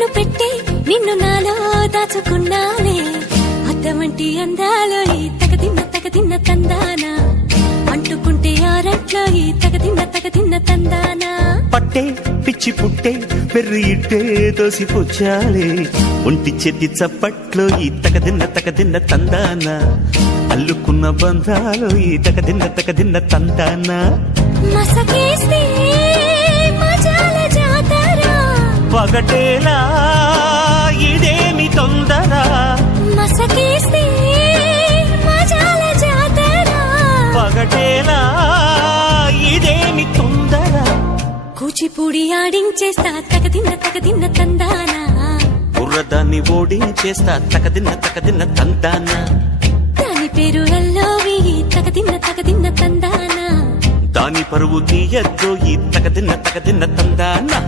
కన్ను పెట్టే నిన్ను నాలో దాచుకున్నానే అద్దమంటి అందాలో ఈ తగదిన్న తందానా అంటుకుంటే ఆరట్లో ఈ తగదిన్న తందానా పట్టే పిచ్చి పుట్టే పెర్రి ఇట్టే దోసిపుచ్చాలే ఒంటి చేతి చప్పట్లో ఈ తగదిన్న తందానా అల్లుకున్న బంధాలు ఈ తగదిన్న తందానా మసకేస్తే మజాల జాతర పగటేలా ఇదేమి తొందర మసకేస్తే మజాల జాతర పగటేలా ఇదేమి తొందర కూచిపూడి ఆడించేస్తా తగదిన్న తందానా బుర్రదాన్ని ఓడించేస్తా తగదిన్న తందానా దాని పేరు ఎల్లోవి తగదిన్న తందానా దాని పరువు తీయద్దు ఈ తగదిన్న తందానా